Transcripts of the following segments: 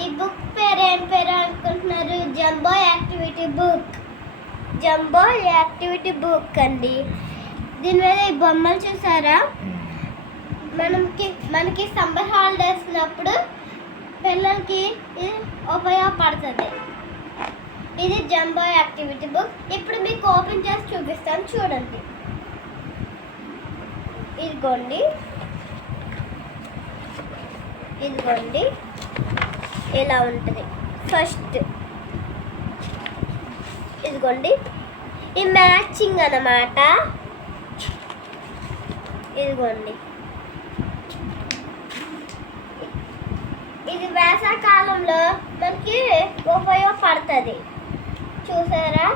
ఈ బుక్ పేరు ఏం పేరు అనుకుంటున్నారు? Jumbo activity book. Jumbo activity book అండి. దీని మీద ఈ బొమ్మలు చూసారా? మనకి సమ్మర్ హాలిడేస్ ఉన్నప్పుడు పిల్లలకి ఉపయోగపడుతుంది. ఇది జంబో యాక్టివిటీ బుక్. ఇప్పుడు మీకు ఓపెన్ చేసి చూపిస్తాను, చూడండి. ఇదిగోండి ఇలా ఉంటుంది. ఫస్ట్ ఇదిగోండి, ఈ మ్యాచింగ్ అన్నమాట. ఇదిగోండి, ఇది వేసవికాలంలో మనకి ఉపయోగపడుతుంది. చూసారా?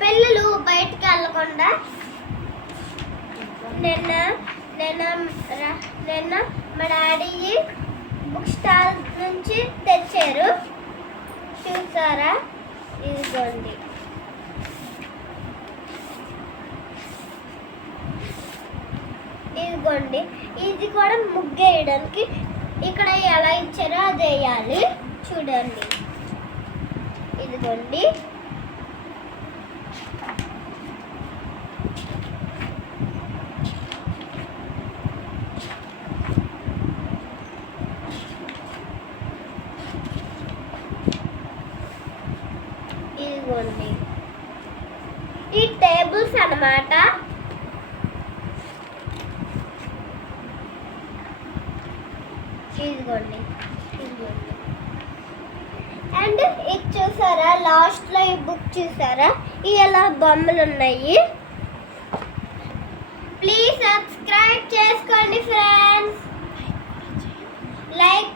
పిల్లలు బయటకు వెళ్ళకుండా నిన్న మా డాడీ బుక్ స్టాల్ నుంచి తెచ్చారు. చూసారా? ఇదిగోండి, ఇది కూడా ముగ్గేయడానికి ఇక్కడ ఎలా ఇచ్చారో అది వేయాలి. చూడండి, ఇదిగోండి. ఇదిగోండి, ఈ టేబుల్స్ అన్నమాట. ఇదిగోండి. అండ్ ఇది చూసారా? లాస్ట్లో ఈ బుక్ చూసారా? ఇలా బొమ్మలు ఉన్నాయి. ప్లీజ్ సబ్స్క్రైబ్ చేసుకోండి ఫ్రెండ్స్. లైక్